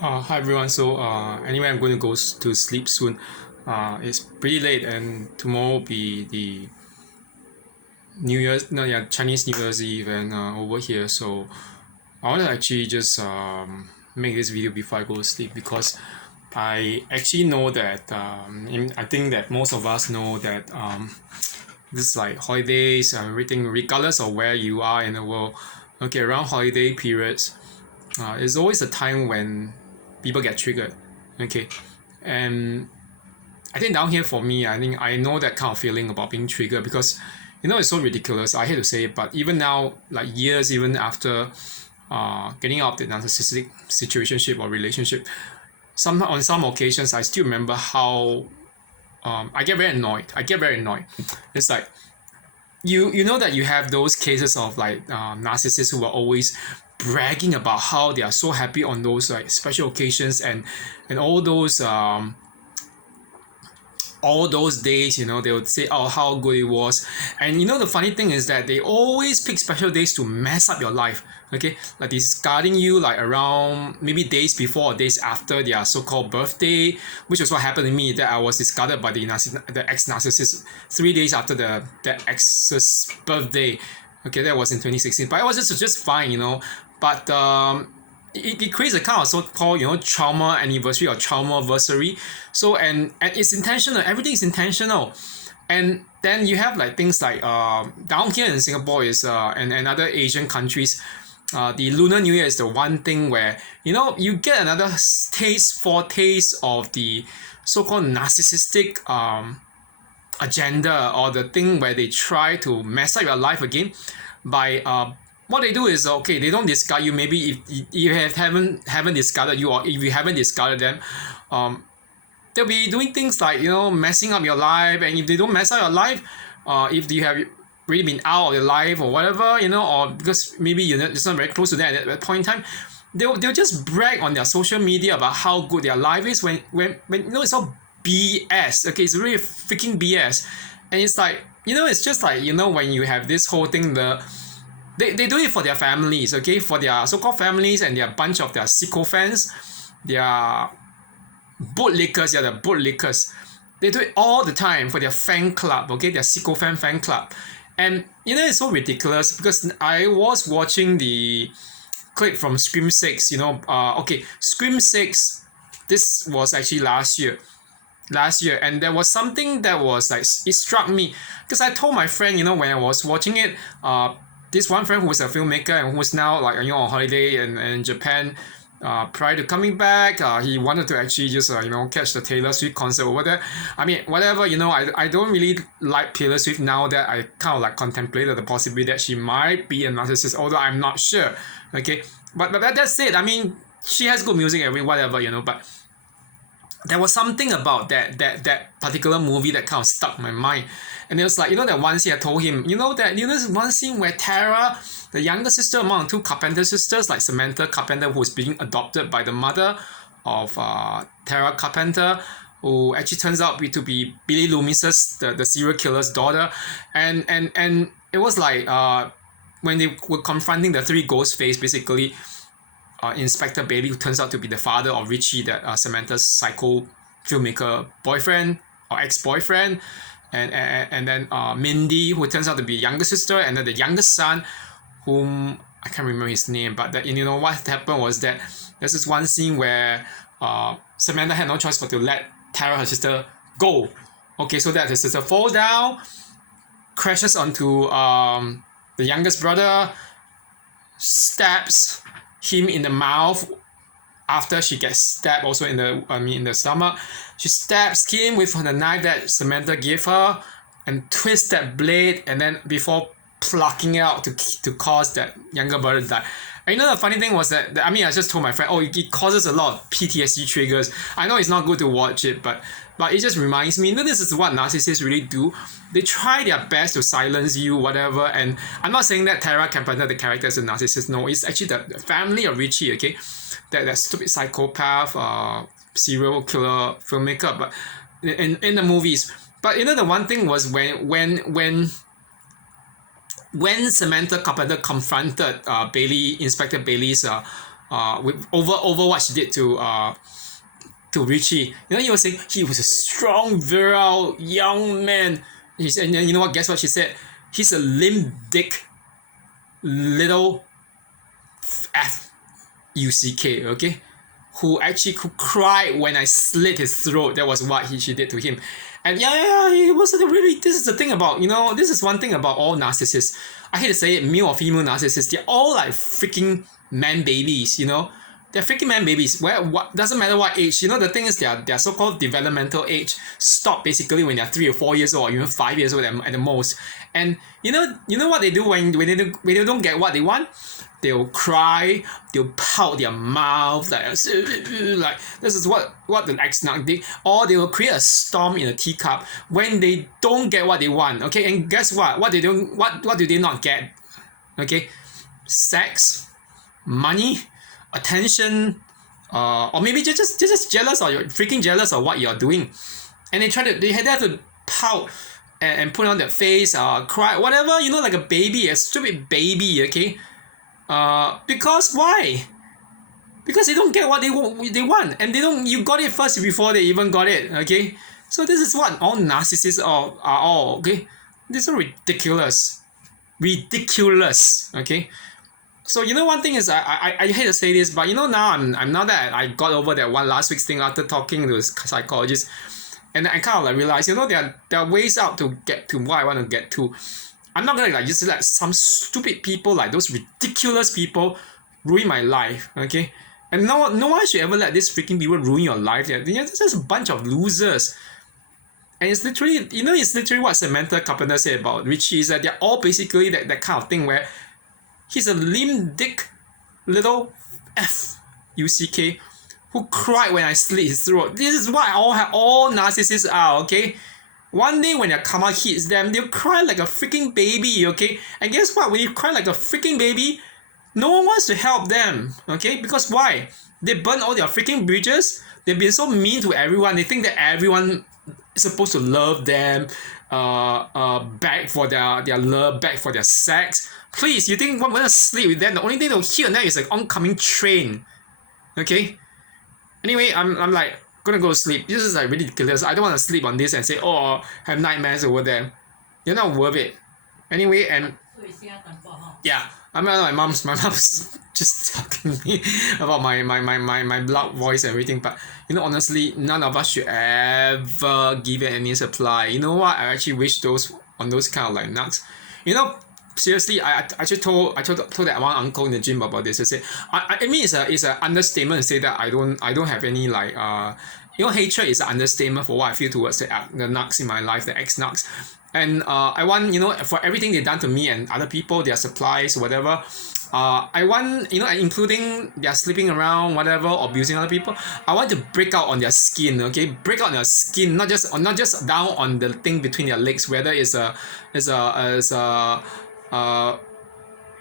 Hi everyone. Anyway, I'm going to to sleep soon. It's pretty late, and tomorrow will be the New Year's, no, yeah, Chinese New Year's Eve, and over here. So I want to actually just make this video before I go to sleep because I actually know that I think that most of us know that this like holidays and everything, regardless of where you are in the world. Okay, around holiday periods, is always a time when people get triggered. Okay, and I think down here for me, I think I know that kind of feeling about being triggered because it's so ridiculous. I hate to say it, but even now, like years even after getting out of the narcissistic situationship or relationship, on some occasions I still remember how I get very annoyed. It's like you know that you have those cases of like narcissists who are always bragging about how they are so happy on those like special occasions and all those days, they would say, oh, how good it was. And the funny thing is that they always pick special days to mess up your life. Okay, like discarding you like around maybe days before or days after their so-called birthday, which is what happened to me, that I was discarded by the ex-narcissist 3 days after the ex's birthday. Okay, that was in 2016, but it was just fine, but it creates a kind of so-called trauma anniversary or trauma versary. So and it's intentional, everything is intentional. And then you have like things like down here in Singapore is and other Asian countries, the Lunar New Year is the one thing where you get another foretaste of the so-called narcissistic agenda, or the thing where they try to mess up your life again by what they do is, okay, they don't discard you. Maybe if you haven't discarded you, or if you haven't discarded them, they'll be doing things like messing up your life. And if they don't mess up your life, if you have really been out of your life or whatever, or because maybe you're just not very close to them at that point in time, they'll just brag on their social media about how good their life is when it's all BS. Okay, it's really freaking BS. And it's like, it's just like, when you have this whole thing, they do it for their families, okay, for their so-called families and their bunch of their sycophants, their bootlickers, the bootlickers. They do it all the time for their fan club, okay, their sycophant fan club. And it's so ridiculous because I was watching the clip from Scream 6, okay, Scream 6, this was actually last year, and there was something that was like, it struck me because I told my friend, when I was watching it, this one friend who was a filmmaker and who was now like on holiday in Japan, prior to coming back, he wanted to actually just catch the Taylor Swift concert over there. I mean, whatever, I don't really like Taylor Swift now that I kind of like contemplated the possibility that she might be a narcissist, although I'm not sure. Okay, but that's it. I mean, she has good music and whatever, but there was something about that particular movie that kind of stuck in my mind. And it was like, that one scene I told him, this one scene where Tara, the younger sister among two Carpenter sisters, like Samantha Carpenter, who was being adopted by the mother of Tara Carpenter, who actually turns out to be Billy Loomis's, the serial killer's daughter. And it was like, when they were confronting the three ghost face, basically, Inspector Bailey, who turns out to be the father of Richie, that Samantha's psycho filmmaker boyfriend or ex-boyfriend, and then Mindy, who turns out to be a younger sister, and then the youngest son, whom I can't remember his name, but that what happened was that there's this one scene where Samantha had no choice but to let Tara, her sister, go. Okay, so that the sister falls down, crashes onto the youngest brother, stabs him in the mouth after she gets stabbed also in the stomach. She stabs him with the knife that Samantha gave her and twists that blade, and then before plucking it out to cause that younger brother to die. And the funny thing was that I just told my friend, oh, it causes a lot of PTSD triggers. I know it's not good to watch it, but it just reminds me, this is what narcissists really do. They try their best to silence you, whatever. And I'm not saying that Tara Carpenter, the character, is a narcissist. No, it's actually the family of Richie, okay? That stupid psychopath, serial killer filmmaker, but in the movies. But the one thing was when Samantha Carpenter confronted Inspector Bailey's over what she did to Richie. You know, he was saying he was a strong, virile young man. He said, and you know what? Guess what she said? He's a limp dick little F-U-C-K, okay? Who actually could cry when I slit his throat. That was what she did to him. And yeah, it was really, this is the thing about, this is one thing about all narcissists. I hate to say it, male or female narcissists, they're all like freaking man babies, They're freaking man babies. What doesn't matter what age. The thing is their so-called developmental age stop basically when they're 3 or 4 years old or even 5 years old at the most. And you know what they do when they don't get what they want? They'll cry, they'll pout their mouth like this is what the ex-narc did. Or they will create a storm in a teacup when they don't get what they want. Okay, and guess what? What do they not get? Okay, sex, money, attention, or maybe just jealous, or you're freaking jealous of what you're doing, and they have to pout and put on their face, cry, whatever, like a baby, a stupid baby, okay? Because why? Because they don't get what they want, and you got it first before they even got it, okay? So this is what all narcissists are all, okay? This is ridiculous, okay? So one thing is I hate to say this, but now now that I got over that one last week's thing after talking to a psychologist, and I kind of like realized, there are ways out to get to what I want to get to. I'm not gonna just let some stupid people, like those ridiculous people, ruin my life, okay? And no one should ever let these freaking people ruin your life. They're just a bunch of losers. And it's literally what Samantha Carpenter said about Richie, is that they're all basically that kind of thing where he's a limp dick little F-U-C-K who cried when I slit his throat. This is what all narcissists are, okay? One day when their karma hits them, they'll cry like a freaking baby, okay? And guess what? When you cry like a freaking baby, no one wants to help them, okay? Because why? They burn all their freaking bridges. They've been so mean to everyone. They think that everyone is supposed to love them, beg for their love, beg for their sex. Please, you think I'm gonna sleep with them? The only thing they'll hear now is an oncoming train, okay? Anyway, I'm like gonna go to sleep. This is like ridiculous. I don't want to sleep on this and say, oh, have nightmares over them. You're not worth it. Anyway, and yeah, I mean, my mom's just talking to me about my loud voice and everything. But honestly, none of us should ever give it any supply. You know what? I actually wish those kind of like nuts. Seriously, I actually told that one uncle in the gym about this. I said, I mean, it's an understatement to say that I don't have any like hatred is an understatement for what I feel towards the narcs in my life, the ex-narcs. And I want, for everything they've done to me and other people, their supplies, whatever, I want, including their sleeping around, whatever, abusing other people, I want to break out on their skin, okay? Break out on their skin, not just down on the thing between their legs, whether it's a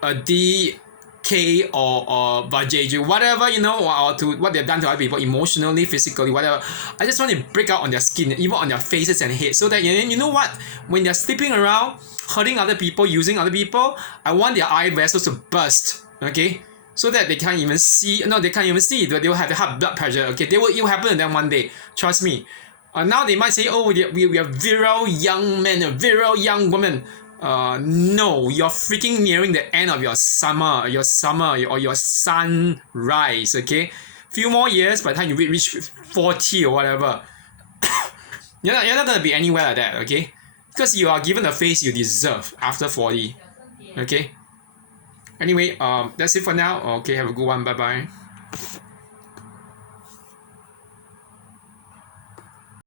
DK or vajayjay, whatever, or to what they've done to other people emotionally, physically, whatever. I just want to break out on their skin, even on their faces and heads, so that you know what, when they're sleeping around, hurting other people, using other people, I want their eye vessels to burst, okay? So that they can't even see. No, they can't even see. They will have the high blood pressure, okay? It will happen to them one day. Trust me. Now they might say, oh, we are virile young men, a virile young woman. No, you're freaking nearing the end of your summer or your sunrise, okay? Few more years by the time you reach 40 or whatever. you're not gonna be anywhere like that, okay? Because you are given the face you deserve after 40, okay? Anyway, that's it for now. Okay, have a good one. Bye bye.